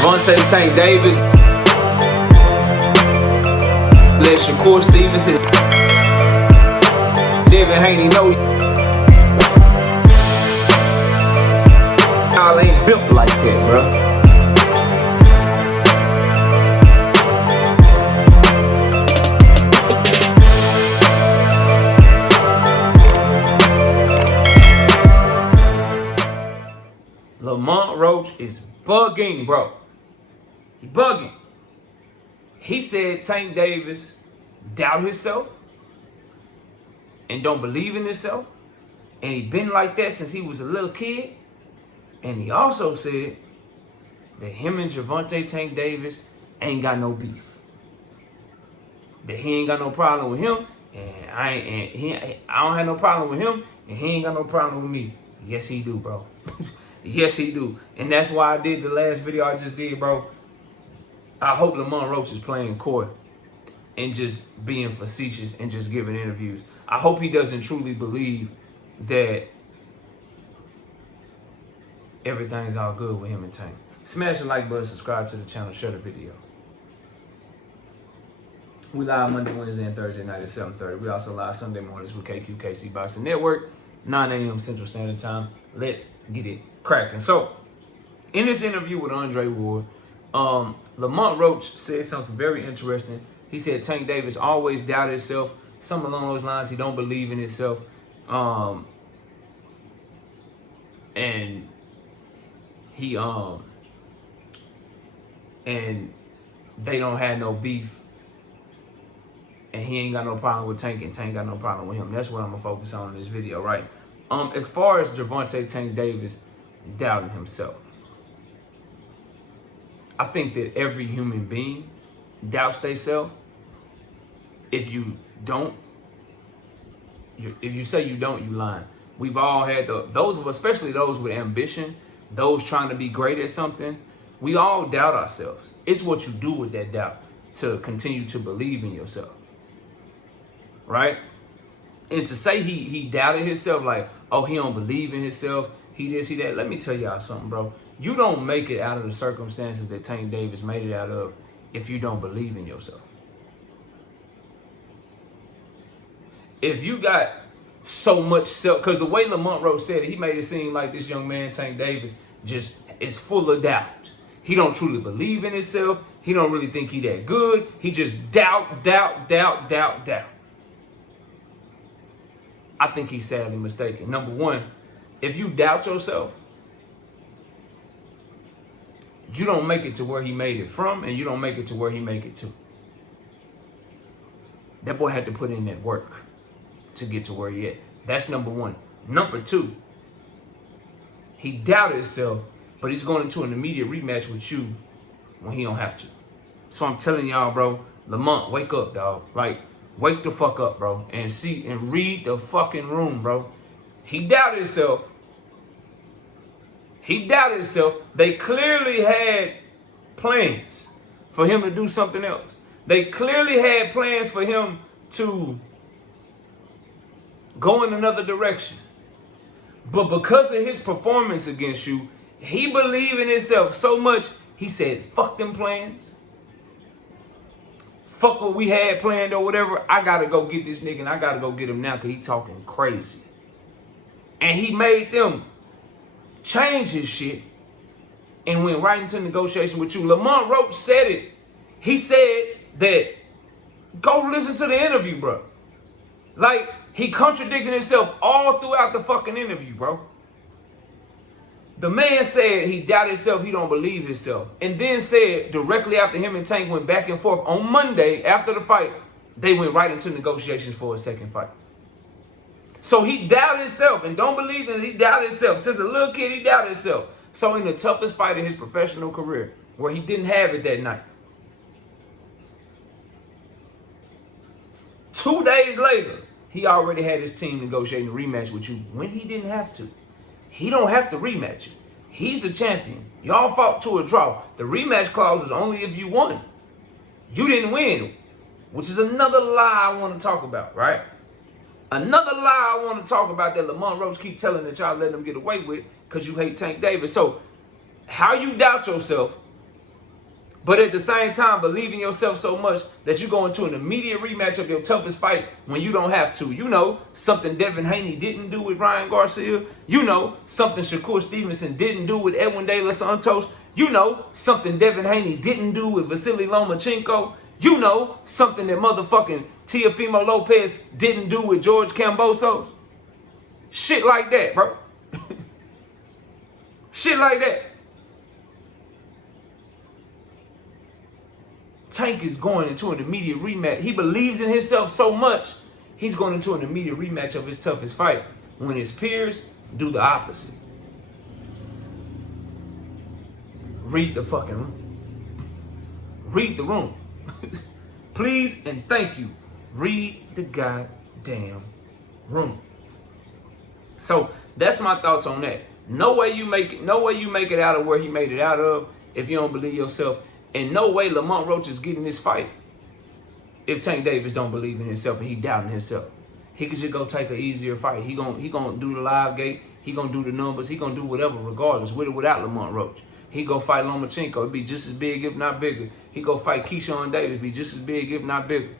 Gervonta Tank Davis. Let Shakur Stevenson. Devin Haney know y'all ain't built like that, bro. Lamont Roach is bugging, bro. He bugging. He said Tank Davis doubt himself and don't believe in himself. And he been like that since he was a little kid. And he also said that him and Gervonta Tank Davis ain't got no beef. That he ain't got no problem with him, and I don't have no problem with him, and he ain't got no problem with me. Yes, he do, bro. Yes, he do. And that's why I did the last video I just did, bro. I hope Lamont Roach is playing coy and just being facetious and just giving interviews. I hope he doesn't truly believe that everything's all good with him and Tank. Smash the like button, subscribe to the channel, share the video. We live Monday, Wednesday, and Thursday night at 7:30. We also live Sunday mornings with KQKC Boxing Network, 9 a.m. Central Standard Time. Let's get it cracking. So, in this interview with Andre Ward, Lamont Roach said something very interesting. He said Tank Davis always doubted himself. Something along those lines, he don't believe in himself. And he and they don't have no beef. And he ain't got no problem with Tank, and Tank got no problem with him. That's what I'm gonna focus on in this video, right? As far as Gervonta Tank Davis doubting himself, I think that every human being doubts themselves. If you don't, if you say you don't, you lying. We've all had those of us, especially those with ambition, those trying to be great at something. We all doubt ourselves. It's what you do with that doubt to continue to believe in yourself, right? And to say he doubted himself, like, oh, he don't believe in himself, he this, he that. Let me tell y'all something, bro. You don't make it out of the circumstances that Tank Davis made it out of if you don't believe in yourself. If you got so much self, because the way Lamont Roach said it, he made it seem like this young man, Tank Davis, just is full of doubt. He don't truly believe in himself. He don't really think he that good. He just doubt. I think he's sadly mistaken. Number one, if you doubt yourself, you don't make it to where he made it from, and you don't make it to where he make it to. That boy had to put in that work to get to where he at. That's number one. Number two, he doubted himself, but he's going into an immediate rematch with you when he don't have to. So I'm telling y'all, bro, Lamont, wake up, dog. Like, wake the fuck up, bro, and see and read the fucking room, bro. He doubted himself. He doubted himself. They clearly had plans for him to do something else. They clearly had plans for him to go in another direction. But because of his performance against you, he believed in himself so much, he said, fuck them plans. Fuck what we had planned or whatever. I got to go get this nigga, and I got to go get him now because he talking crazy. And he made them change his shit and went right into negotiation with you. Lamont Roach said it. He said that, go listen to the interview, bro. Like, he contradicted himself all throughout the fucking interview, bro. The man said he doubted himself, he don't believe himself. And then said, directly after him and Tank went back and forth on Monday, after the fight, they went right into negotiations for a second fight. So he doubted himself and don't believe in it. He doubted himself. Since a little kid, he doubted himself. So in the toughest fight of his professional career, where he didn't have it that night, 2 days later, he already had his team negotiating a rematch with you when he didn't have to. He don't have to rematch you. He's the champion. Y'all fought to a draw. The rematch clause is only if you won. You didn't win, which is another lie I want to talk about, right? Another lie I want to talk about that Lamont Roach keep telling that y'all letting him get away with because you hate Tank Davis. So how you doubt yourself But at the same time, believe in yourself so much that you go into an immediate rematch of your toughest fight when you don't have to. You know, something Devin Haney didn't do with Ryan Garcia. You know, something Shakur Stevenson didn't do with Edwin De Los Santos. You know, something Devin Haney didn't do with Vasily Lomachenko. You know, something that motherfucking Teofimo Lopez didn't do with George Kambosos. Shit like that, bro. Shit like that. Tank is going into an immediate rematch. He believes in himself so much, he's going into an immediate rematch of his toughest fight. When his peers do the opposite. Read the fucking room. Read the room. Please and thank you. Read the goddamn room. So that's my thoughts on that. No way you make it out of where he made it out of if you don't believe yourself. And no way Lamont Roach is getting this fight if Tank Davis don't believe in himself and he doubting himself. He could just go take an easier fight. He gonna do the live gate. He gonna do the numbers. He gonna do whatever regardless, with or without Lamont Roach. He go fight Lomachenko. It'd be just as big, if not bigger. He go fight Keyshawn Davis. Be just as big, if not bigger.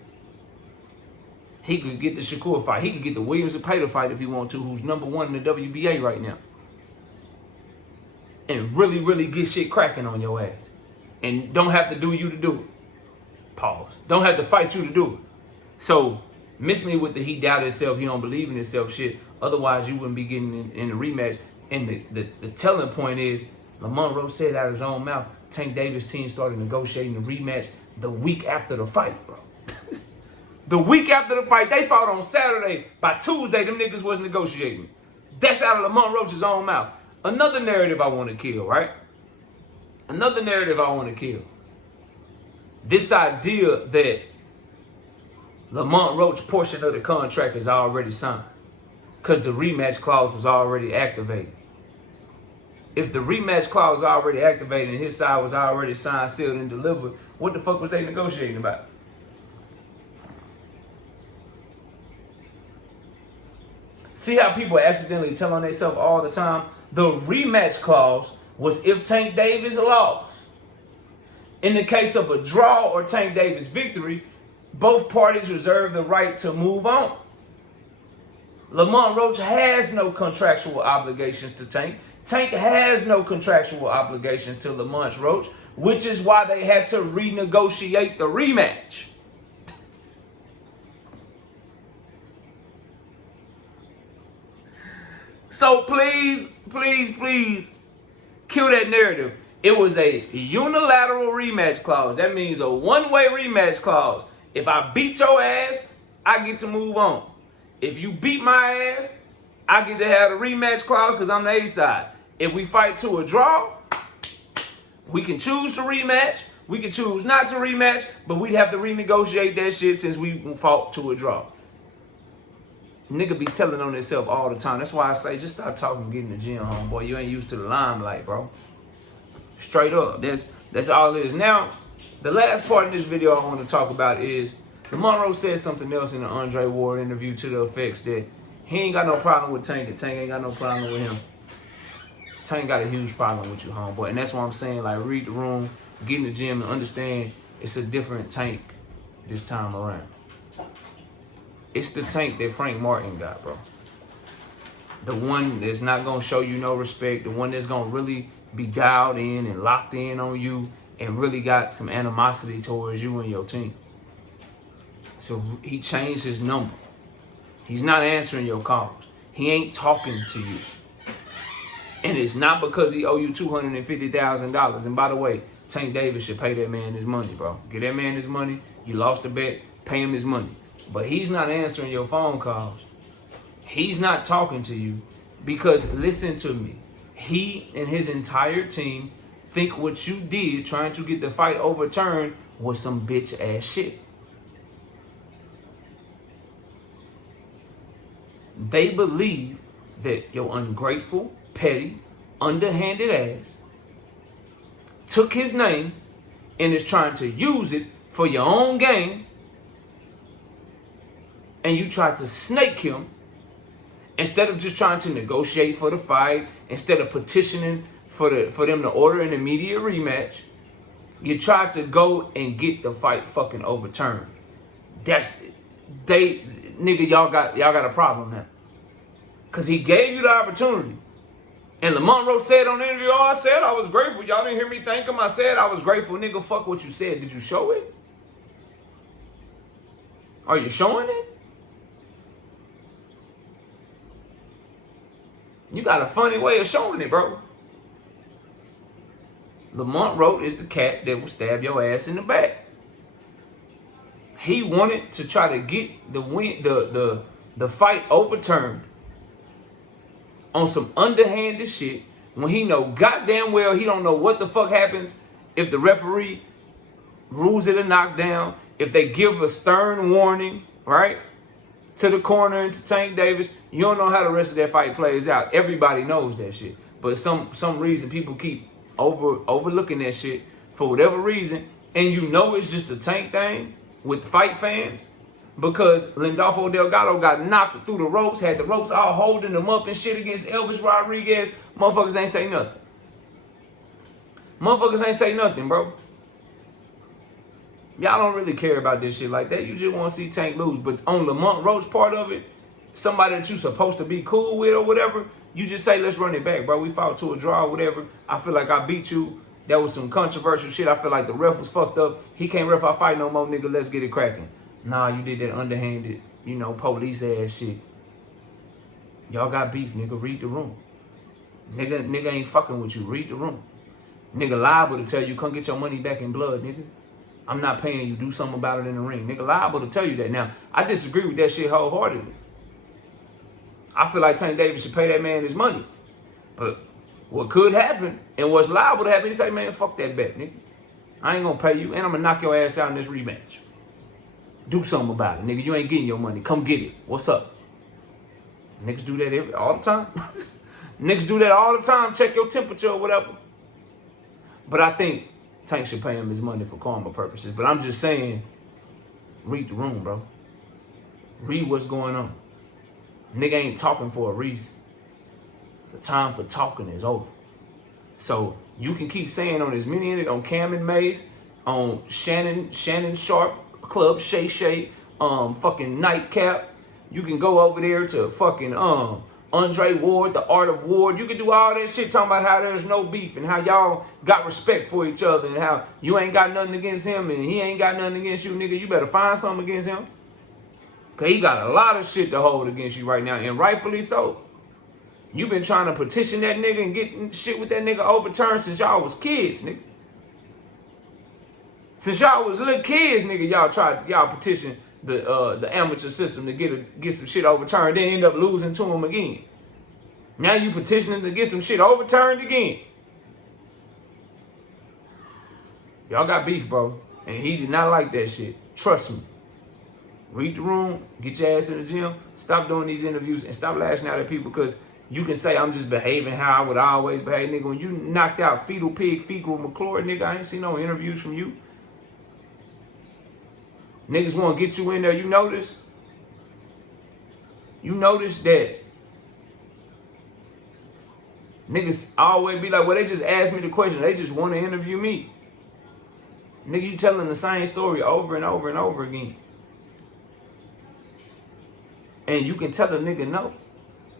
He could get the Shakur fight. He could get the Williams and Pater fight if he want to, who's #1 in the WBA right now. And really, really get shit cracking on your ass. And don't have to do you to do it. Pause. Don't have to fight you to do it. So, miss me with the he doubted himself, he don't believe in himself shit. Otherwise, you wouldn't be getting in the rematch. And the telling point is, Lamont Roach said out of his own mouth, Tank Davis' team started negotiating the rematch the week after the fight, bro. The week after the fight, they fought on Saturday. By Tuesday, them niggas was negotiating. That's out of Lamont Roach's own mouth. Another narrative I want to kill, right? Another narrative I want to kill. This idea that Lamont Roach's portion of the contract is already signed because the rematch clause was already activated. If the rematch clause was already activated and his side was already signed, sealed, and delivered, what the fuck was they negotiating about? See how people accidentally tell on themselves all the time? The rematch clause was if Tank Davis lost. In the case of a draw or Tank Davis victory, both parties reserve the right to move on. Lamont Roach has no contractual obligations to Tank. Tank has no contractual obligations to Lamont Roach, which is why they had to renegotiate the rematch. So please, please, please, kill that narrative. It was a unilateral rematch clause. That means a one-way rematch clause. If I beat your ass, I get to move on. If you beat my ass, I get to have the rematch clause because I'm the A side. If we fight to a draw, we can choose to rematch. We can choose not to rematch, but we'd have to renegotiate that shit since we fought to a draw. Nigga be telling on himself all the time. That's why I say just start talking, get in the gym, homeboy. You ain't used to the limelight, bro. Straight up. That's all it is. Now, the last part of this video I want to talk about is Lamont Roach said something else in the Andre Ward interview to the effects that he ain't got no problem with Tank and Tank ain't got no problem with him. Tank got a huge problem with you, homeboy. And that's why I'm saying, like, read the room, get in the gym, and understand it's a different Tank this time around. It's the Tank that Frank Martin got, bro. The one that's not going to show you no respect. The one that's going to really be dialed in and locked in on you and really got some animosity towards you and your team. So he changed his number. He's not answering your calls. He ain't talking to you. And it's not because he owe you $250,000. And by the way, Tank Davis should pay that man his money, bro. Get that man his money. You lost the bet. Pay him his money. But he's not answering your phone calls. He's not talking to you because, listen to me, he and his entire team think what you did trying to get the fight overturned was some bitch ass shit. They believe that your ungrateful, petty, underhanded ass took his name and is trying to use it for your own gain. And you tried to snake him instead of just trying to negotiate for the fight, instead of petitioning for them to order an immediate rematch. You tried to go and get the fight fucking overturned. Nigga, y'all got a problem now. Cause he gave you the opportunity. And Lamont Roach said on the interview, oh, I said I was grateful. Y'all didn't hear me thank him. I said I was grateful. Nigga, fuck what you said. Did you show it? Are you showing it? You got a funny way of showing it, bro. Lamont Roach is the cat that will stab your ass in the back. He wanted to try to get the fight overturned on some underhanded shit when he know goddamn well he don't know what the fuck happens if the referee rules it a knockdown, if they give a stern warning, right, to the corner and to Tank Davis. You don't know how the rest of that fight plays out. Everybody knows that shit. But some reason people keep overlooking that shit for whatever reason. And you know it's just a Tank thing with fight fans. Because Lindolfo Delgado got knocked through the ropes, had the ropes all holding him up and shit against Elvis Rodriguez. Motherfuckers ain't say nothing. Motherfuckers ain't say nothing, bro. Y'all don't really care about this shit like that. You just want to see Tank lose. But on Lamont Roach part of it, somebody that you supposed to be cool with or whatever, you just say, let's run it back, bro. We fought to a draw or whatever. I feel like I beat you. That was some controversial shit. I feel like the ref was fucked up. He can't ref our fight no more, nigga. Let's get it cracking. Nah, you did that underhanded, police ass shit. Y'all got beef, nigga. Read the room. Nigga ain't fucking with you. Read the room. Nigga liable to tell you, come get your money back in blood, nigga. I'm not paying you. Do something about it in the ring. Nigga liable to tell you that. Now, I disagree with that shit wholeheartedly. I feel like Tank Davis should pay that man his money. But what could happen and what's liable to happen, he say, man, fuck that bet, nigga. I ain't gonna pay you, and I'm gonna knock your ass out in this rematch. Do something about it, nigga. You ain't getting your money. Come get it. What's up? Niggas do that all the time. Niggas do that all the time. Check your temperature or whatever. But I think Tank should pay him his money for karma purposes. But I'm just saying, read the room, bro. Read what's going on. Nigga ain't talking for a reason. The time for talking is over. So you can keep saying on as many on Cam and Mace, on Shannon Sharp Club, Shay, fucking Nightcap. You can go over there to fucking Andre Ward, the Art of Ward. You can do all that shit talking about how there's no beef and how y'all got respect for each other and how you ain't got nothing against him and he ain't got nothing against you, nigga. You better find something against him. Cause he got a lot of shit to hold against you right now, and rightfully so. You been trying to petition that nigga and get shit with that nigga overturned since y'all was kids, nigga. Since y'all was little kids, nigga, y'all petition the amateur system to get some shit overturned, then end up losing to him again. Now you petitioning to get some shit overturned again. Y'all got beef, bro. And he did not like that shit. Trust me. Read the room, get your ass in the gym, stop doing these interviews, and stop lashing out at people because you can say I'm just behaving how I would always behave, nigga. When you knocked out Fetal McClure, nigga, I ain't seen no interviews from you. Niggas want to get you in there. You notice? You notice that niggas always be like, well, they just asked me the question. They just want to interview me. Nigga, you telling the same story over and over and over again. And you can tell a nigga no.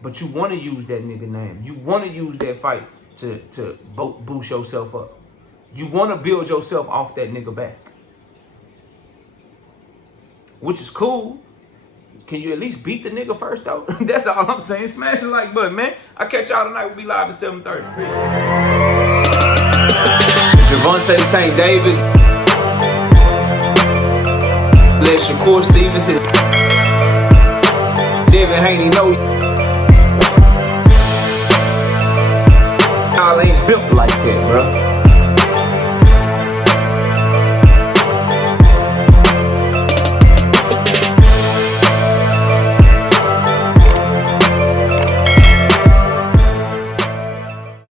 But you want to use that nigga name. You want to use that fight to boost yourself up. You want to build yourself off that nigga back. Which is cool. Can you at least beat the nigga first, though? That's all I'm saying. Smash the like button, man. I'll catch y'all tonight. We'll be live at 7:30. Gervonta Tank Davis. Let Shakur Stevenson. Devin Haney know y'all ain't built like that, bro.